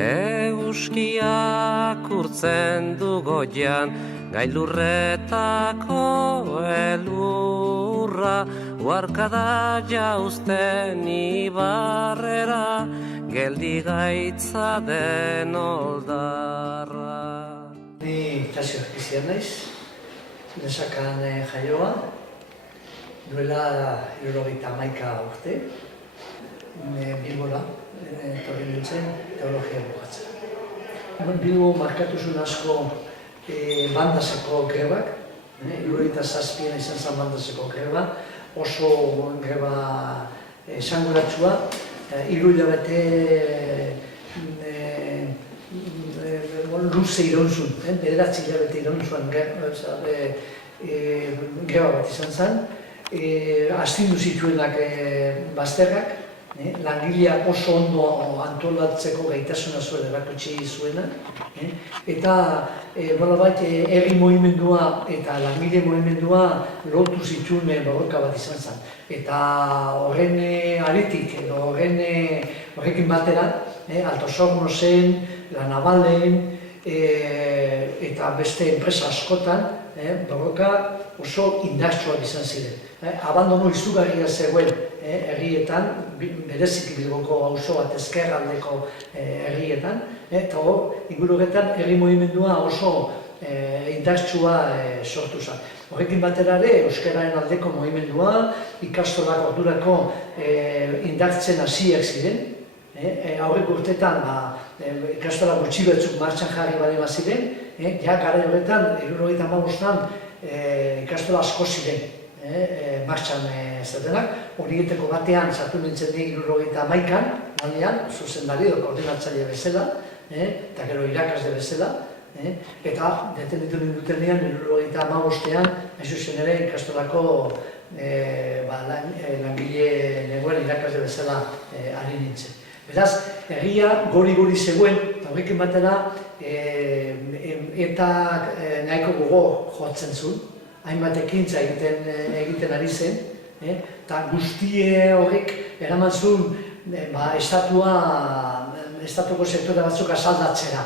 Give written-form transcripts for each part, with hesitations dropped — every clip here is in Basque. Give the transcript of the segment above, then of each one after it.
Euskiak urtzen du goian, gailurretako elurra, uarkada jauzten ibarrera, geldi gaitza den oldarra. Ni Tasio Arkizia naiz, Lesakan jaioa, duela 71 urte, Bilbora, etorri nintzen teologia bukatzen. Bilbo markatu zuen asko bandaseko grebak, 77an izan zen bandaseko greba, oso greba esanguratsua, 3 hilabete luze iraun zuen, 9 hilabete iraun zuen greba bat izan zen, astindu zituenak bazterrak, langilea oso ondo antolatzeko gaitasuna zuen erakutsi zuena, eta herri mugimendua eta langile mugimendua lortu zituen borroka bat izan zen. Eta horren aretik, edo horrekin batera, Alto Sornosen, La Navalen, eta beste enpresa askotan, borroka oso indartsuak izan ziren. Abandono izugarria zegoen herrietan, bereziki Bilboko auzo bat ezkerraldeko herrietan, eta hor, inguru horretan herri mugimendua oso indartsua sortu zen. Horrekin batera ere, euskararen aldeko mugimendua, ikastolak ordurako indartzen hasiak ziren. Aurreko urtetan ikastola gutxi batzuk martxan jarri baldin baziren, garai horretan, 75an ikastola asko ziren martxan zeudenak. Horietako batean sartu nintzen nik 71an, baina zuzendari edo koordinatzaile bezala, eta gero irakasle bezala, eta detenitu nindutenean 75an, hain zuzen ere ikastolako langile negoen irakasle bezala ari nintzen. Beraz, herria gori-gori zegoen, eta horrekin batera eta nahiko gogo jotzen zuen, hainbat ekintza egiten ari zen, eta guztie horrek eraman zuen estatuko sektore batzuk asaldatzera.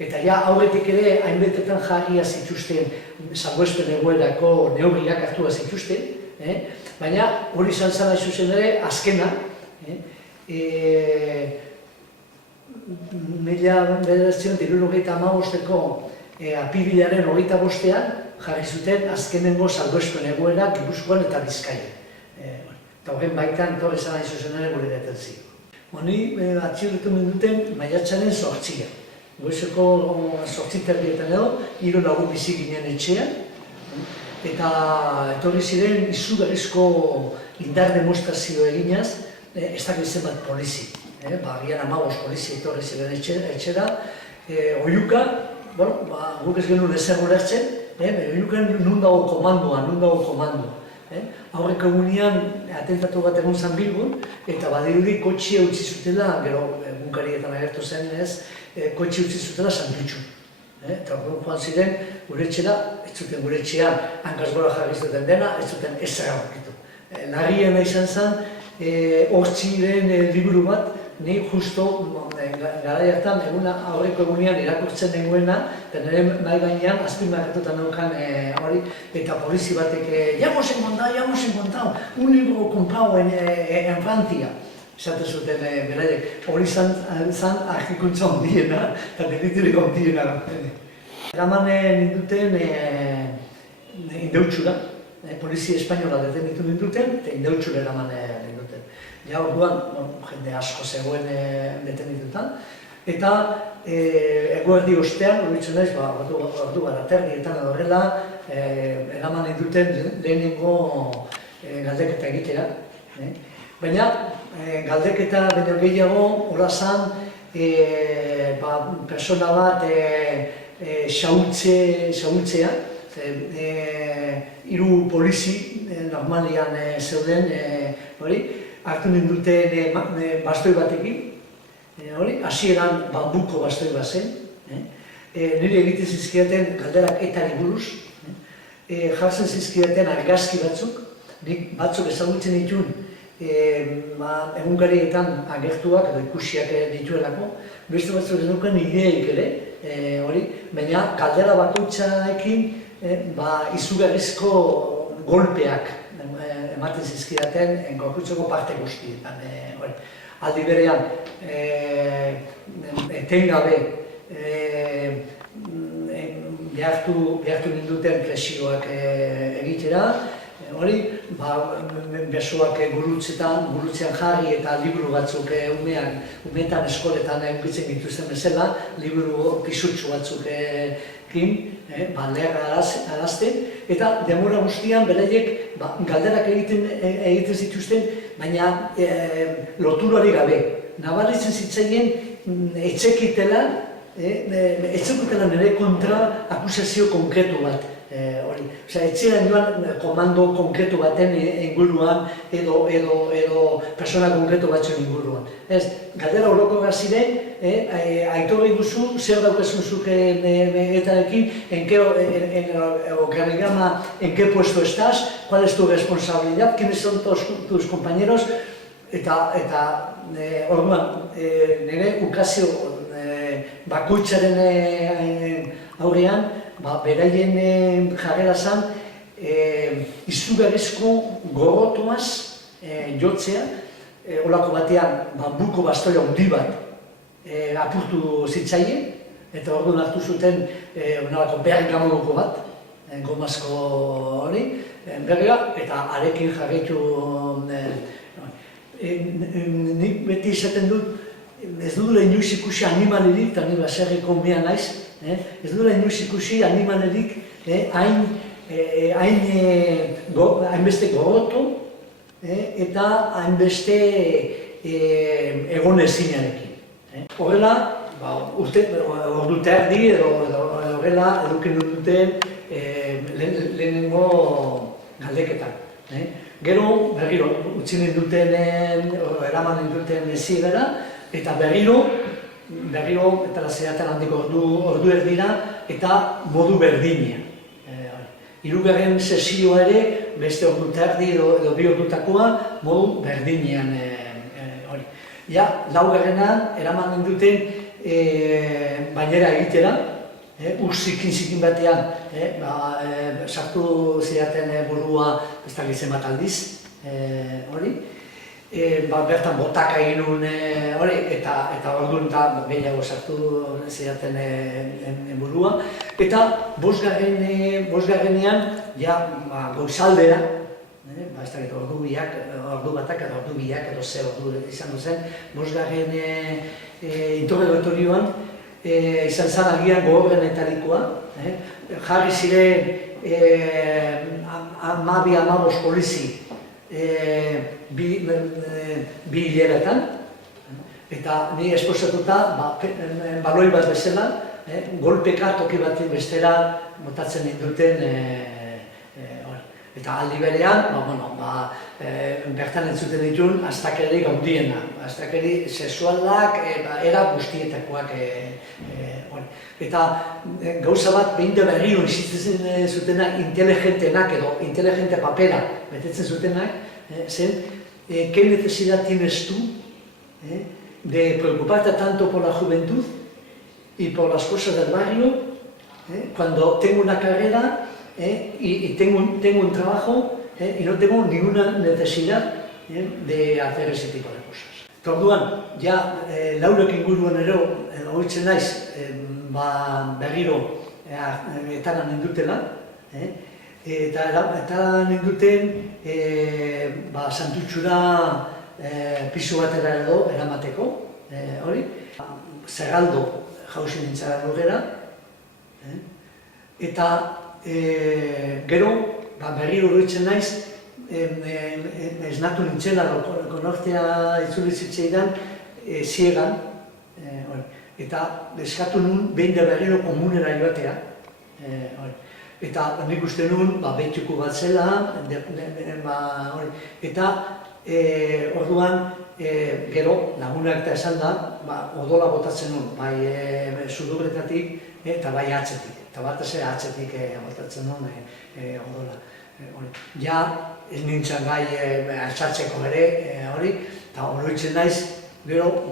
Eta aurretik ere hainbetetan jarria zituzten salbuespen egoerako neurriak hartua zituzten, baina hori izan zen hain zuzen ere azkena, 1975ko apirilaren 25ean jarri zuten azkenengo salbuespen egoera Gipuzkoan eta Bizkaian. Eta horren baitan etorri zen hain zuzen ere gure detentzio. Honi atxilotu ninduten maiatzaren 8. Goizeko 8:30 edo, 3 lagun bizi ginen etxean, eta etorri ziren izugarrizko indar demostrazio eginaz, ez dakit zenbat polizi. Agian 15 polizi etorri ziren etxera. Oiuka, guk ez genuen ezer ulertzen, oiukan nun dago komandoa. Aurreko egunean atentatu bat egon zen Bilbon, eta badirudi kotxea utzi zutela, gero egunkarietan agertu zen ez, kotxea utzi zutela Santutxun. Eta joan ziren gure etxera, ez zuten gure etxean hankaz gora jarri zuten dena, ez zuten ezer aurkitu. Larriena izan zen, hortziren liburu bat, ni justo garai hartan aurreko egunean irakurtzen nengoena, eta nire nahi gainean azpimarratuta neukan hori, eta polizi batek, ya hemos encontrado un libro comprado en Francia. Esaten zuten beraiek, hori zan argikuntza ondiena, eta deliturik ondiena. Eraman ninduten indeutxura, polizia espainola detenitu ninduten, eta indeutxura eraman ninduten. Ja orduan, jende asko zegoen detenitutan, eta eguerdi ostean, horitzen naiz, ordu gara terdietan edo horrela, eraman ninduten lehenengo galdeketa egitera. Baina, galdeketa baino gehiago, hori zan, persona bat xahutzea, 3 polizi normalian zeuden, hartu ninduten bastoi batekin, hasieran bambuko bastoi bat zen, nire egiten zizkidaten galderak etari buruz, jartzen zizkidaten argazki batzuk, nik batzuk ezagutzen dituen egunkarietan agertuak edo ikusiak dituelako, beste batzuk ez duken ideik ere, baina kaldera bakoitzarekin izugarrizko golpeak ematen zizkidaten gorputzeko parte guztietan. Aldi berean, etengabe behartu ninduten presioak egitera, besoak gurutzean jarri eta liburu batzuk umeetan eskoletan eukitzen dituzten bezala, liburu pisutsu batzukekin, arazten, eta denbora guztian beraiek galderak egiten zituzten, baina loturari gabe. Nabaritzen zitzaien etxekitela nire kontra akusazio konkretu bat. Etxean joan komando konkretu baten inguruan edo persona konkretu batzuen inguruan. Galdera orokorra ziren, aitorri guzu, zer daukasun zuke etarekin, en qué puesto estás, cuál es tu responsabilidad, quiénes son tus compañeros, eta orduan, nire ukazio bakoitzaren aurrean, beraien jarrera zen izugarrizko gorrotuaz jotzea, olako batean buko bastoia handi bat apurtu zitzaien, eta orduan hartu zuten bergamoluko bat, gomazko hori, berga, eta arekin jarraitu. Nik beti izaten dut, ez dudula inoiz ikusi animalerik, eta nire baserriko umea naiz, ez dudula inoiz ikusi animalerik hainbeste gorrotu eta hainbeste egon ezinarekin. Horrela, ordu terdi edo horrela eduken duten lehenengo galdeketan. Gero, berriro, utzi ninduten, eraman ninduten zigera, eta berriro, eta zeraten handiko ordu erdira, eta modu berdinean. Hirugarren sesioa ere, beste ordu terdi edo bi ordutakoa, modu berdinean. Laugarrenan, eraman ninduten bainera egitera, zikin batean, sartu zeraten burua ez da gizen bat aldiz, bertan botaka egin nuen, eta orduan eta gehiago sartu zeraten burua. Eta bosgarrenean, goizaldera, ez da ordu batak eta ordu biak edo ze ordu izango zen, bosgarren interrogatorioan, izan zen agian gogorrenetarikoa, jarri ziren 12-15 polizi bi hileretan, eta ni esposatuta baloi bat bezala, golpeka toki bat bestera botatzen ninduten, eta aldi berean, bertan entzuten dituen astakeri gaundiena, astakeri sexualak, era guztietakoak. Eta gauza bat behin da berriro izitzen zutenak inteligentenak edo inteligente papera betetzen zutenak, zen, ¿qué necesidad tienes tú de preocuparte tanto por la juventud y por las cosas del barrio cuando tengo una carrera y tengo un trabajo y no tengo ninguna necesidad de hacer ese tipo de cosas? Orduan, laurek inguruan horitzen naiz, berriro etaran nindutela, eta ninduten Santutxura pisu batera edo eramateko, Zerraldo jauzi nintzara lugera, eta gero berriro horitzen naiz, esnatu nintzela, konortea itzuli zitzaidan, ziegan, eta eskatu nun behin da berriro komunera joatea. Eta nik uste nun, behituko bat zela, eta orduan, gero, lagunak eta esan da, odola botatzen nun, bai sudurretatik eta bai atzetik. Eta bat ez atzetik botatzen nun odola. Ja, ez nintzen gai altxatzeko ere, hori, eta oroitzen naiz, gero,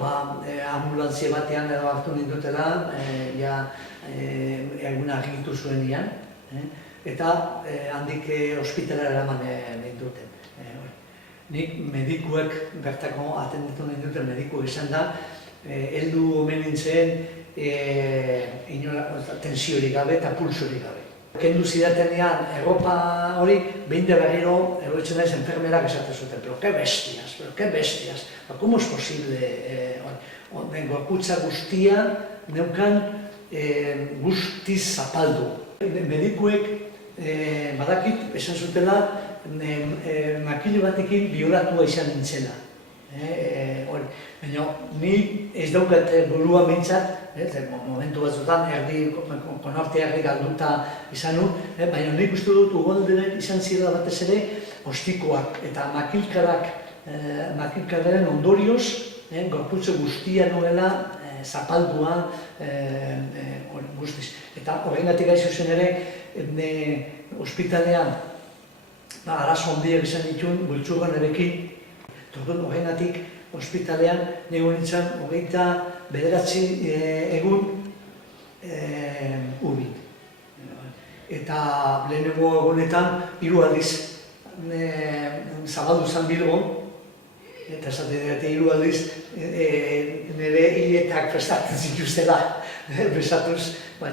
ambulantzia batean edo hartu nindutela, ja, eguna argitu zuen nian, eta handik ospitalera eraman ninduten. Nik medikuek, bertako atenditu ninduten medikuek izan da, heldu omen nintzen tensiorik gabe eta pulsorik gabe. Kendu zidatenean Europa hori, behin de berriro, eroitzen naiz enfermerak esaten zuten, pero qué bestias, ¿cómo es posible? Gorputza guztia neukan guztiz zapaldu. Medikuek badakit esan zutela makile batekin biolatua izan nintzela. Baina ni ez daukat burua mintzat, momentu batzutan konortea erdi galduta izan nu, baina nik uste dut ugondenek izan zirela batez ere ostikoak eta makilkadaren ondorioz gorputze guztia nuela zapaldua guztiz. Eta horrengatik gaizu zen ere ospitalean arazo handiak izan dituen bultzugan erekin. Horrengatik ospitalean nego nintzen 29 egun ubin. Eta lehenengo egunetan 3 aldiz zabaldu zen Bilbon, eta esaten dut 3 aldiz nire hiletak prestatzen zituztela, prestatuz,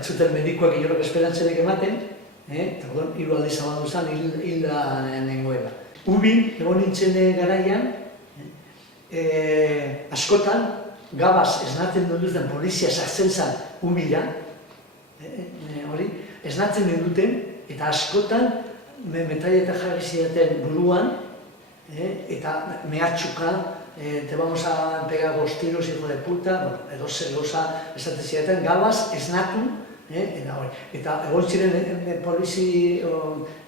zuten medikoak inorok esperantzerik ematen, eta 3 aldiz zabaldu zen hilda nengoela. Ubin, egon nintzen garaian, askotan, gabaz esnatzen duten polizia sartzen zen Ubila, esnatzen duten, eta askotan metralleta jarri zidaten buruan, eta mehatxuka, te vamos a pegar 2 tiros, hijo de puta, edo zelosa esaten zidaten, gabaz esnatu, eta egon ziren polizi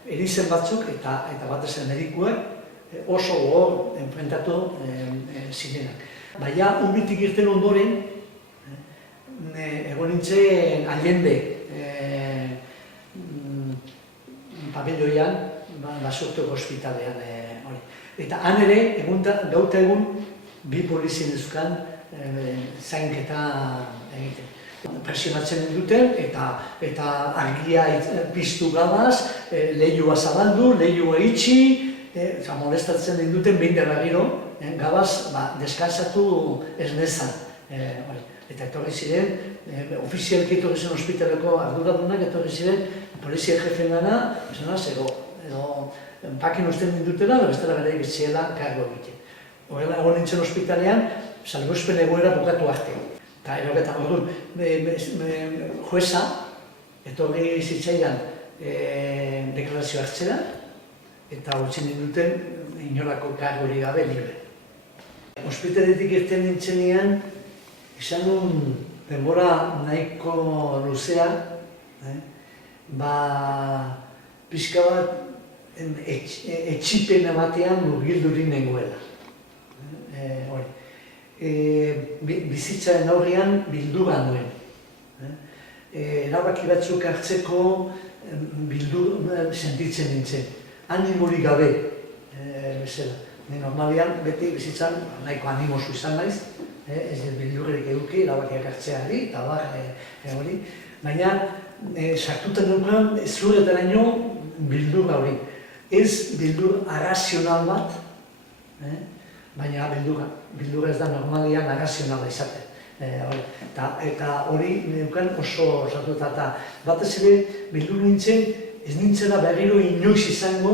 erizen batzuk, eta batez medikuek, oso gogor enfrentatu zirenak. Baina, Ubitik irten ondoren, egon nintzen Allende pabelloian, Basurtoko ospitalean. Eta han ere, gauta egun, 2 polizien ezkan zainketa egiten. Presionatzen duten eta argia piztu gabaz, lehioa zabaldu, lehioa itxi, molestatzen duten behin berriro, gabaz deskansatu ez nezan. Eta etorri ziren, ofizialki etorri zen ospitaleko arduradunak, etorri ziren polizia jefeen gana, edo pakin usten dutela, bestela bera egitziela kargo egiten. Horrela, egon nintzen ospitalean, salbuespen egoera bukatu arte. Eta eroketan, orduan, jueza, etorri zitzaidan deklarazio hartzera, eta utzin duten inolako kargori gabe libre. Ospitaletik irten nintzenean, izan nun denbora nahiko luzea, pixka bat etxipen batean murgildurin nengoela. Bizitzaren aurrean bildura nuen. Erabaki batzuk hartzeko bildur sentitzen nintzen. Animorik gabe, bezala. Normalian, beti bizitzan nahiko animosu izan naiz, ez dut bildurrik eduki, erabakiak hartzeari, eta hori. Baina, sartutan dugunan, zuretaraino bildur hori. Ez bildur arrazional bat, baina bildur ez da normalian arrazionala izaten. Eta hori dukan oso sartuta. Batez ere, bildur nintzen, ez nintzela berriro inoiz izango